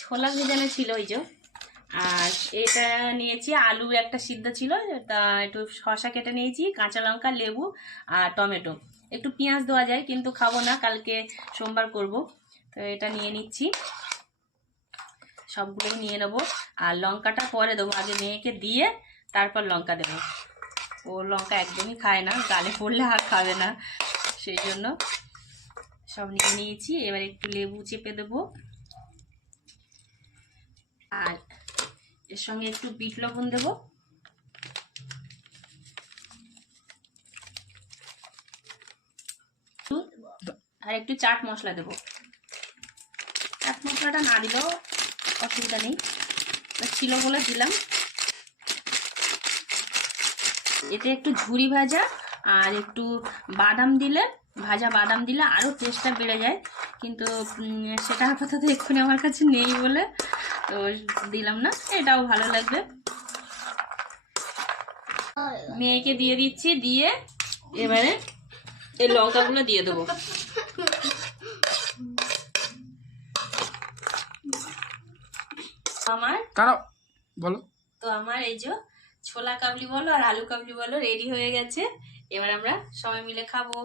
ছোলা ভেজানো ছিল ওই যে। আর এটা নিয়েছি আলু একটা সিদ্ধ ছিল, তা একটু শসা কেটে নিয়েছি, কাঁচা লঙ্কা, লেবু আর টমেটো। একটু পেঁয়াজ দেওয়া যায় কিন্তু খাবো না, কালকে সোমবার করব। তো এটা নিয়ে নিচ্ছি, সবগুলো নিয়ে নেবো। আর লঙ্কাটা পরে দেবো, আগে মেয়েকে দিয়ে তারপর লঙ্কা দেবো। ও লঙ্কা একদমই খায় না, গালে পড়লে আর খাবে না, সেই জন্য সব নিয়ে নিয়েছি। এবার একটু লেবু চেপে দেবো, আর এর সঙ্গে একটু বিট লবণ দেবো, আর একটু চাট মশলা দেবো। চাট মশলাটা না দিলেও অসুবিধা নেই, ছিল বলে দিলাম। এতে একটু ঝুরি ভাজা আর একটু বাদাম দিলে, ভাজা বাদাম দিলে আরও টেস্টটা বেড়ে যায়, কিন্তু সেটা আপাতত এক্ষুনি আমার কাছে নেই বলে তো দিলাম না। এটাও ভালো লাগবে। মেয়েকে দিয়ে দিচ্ছি, দিয়ে এবারে এই লঙ্কাগুলো দিয়ে দেবো। আমার বলো তো আমার এই যে ছোলা কাবলি বলো আর আলু কাবলি বলো রেডি হয়ে গেছে। এবার আমরা সবাই মিলে খাবো।